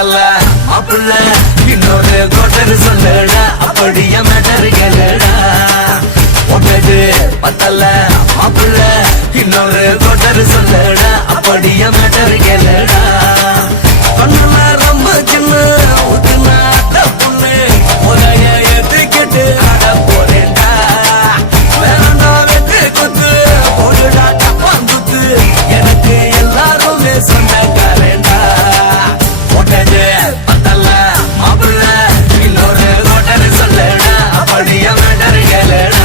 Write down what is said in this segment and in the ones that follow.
பத்தல மாப்பிள்ள இன்னொரு கோட்டர் சொல்லடா அப்படியே மேட்டர் கேளுடா ஒட்டது பத்தல மாப்பிள்ள இன்னொரு கோட்டர் சொல்லடா அப்படியே மேட்டர் கேளுடா கண்ணுல ரொம்ப சின்ன ஊத்துனாட்ட பொண்ணு உதய ஏத்துக்கிட்டு ஆட போறேன்டா வேணா வெட்டு குத்து போடுடா டப்பாங்குத்து எனக்கு எல்லாருமே சொந்தக்காரேன்டா ஒட்டது பத்தல மாப்பிள்ள இன்னொரு கோட்டர் சொல்லடா அப்படியே மேட்டர் கேளுடா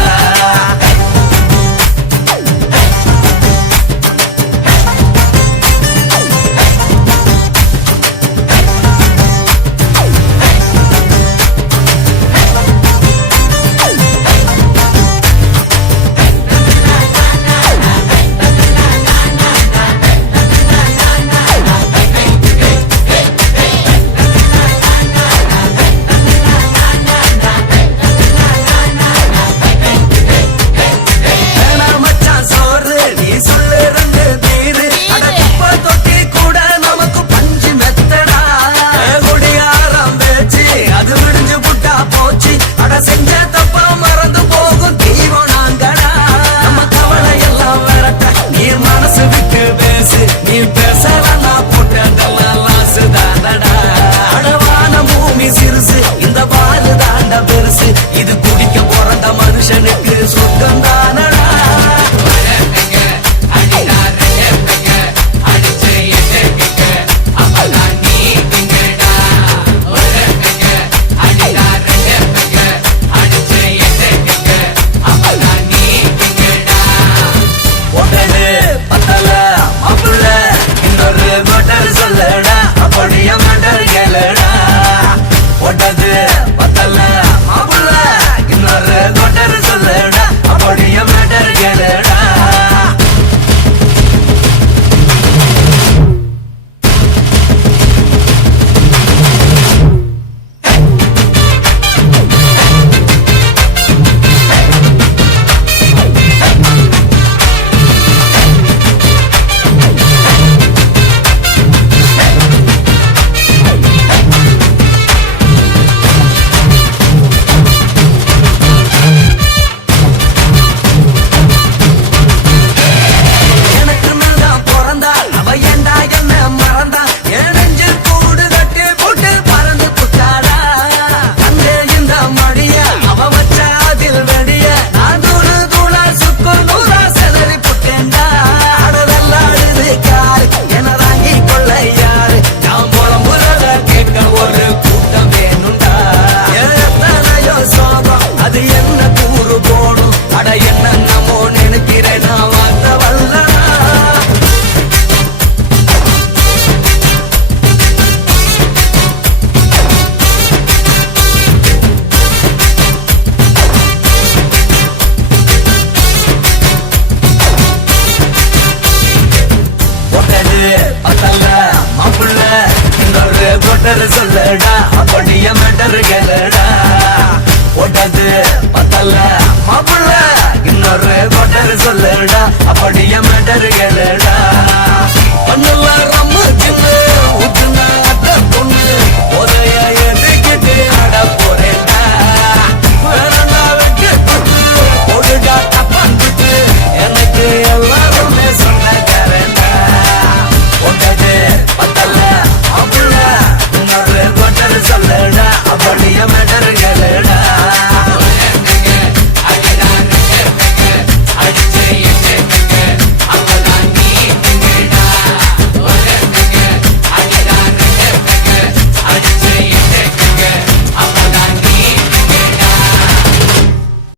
இது குடிக்க பிறந்த மனுஷனுக்கு சொர்க்கம் தானடா ஒட்டது பத்தல மாப்பிள்ள இன்னொரு கோட்டர் சொல்லடா அப்படியே மேட்டர் கேளுடா ஒட்டது பத்தல மாப்பிள்ள இன்னொரு கோட்டர் சொல்லடா அப்படியே மேட்டர் கேளுடா சொல்லடா அப்படியே மேட்டர் கேளுடா ஒட்டது பத்தல மாப்பிள்ள இன்னொரு கோட்டர் சொல்லடா அப்படியே மேட்டர் கேளுடா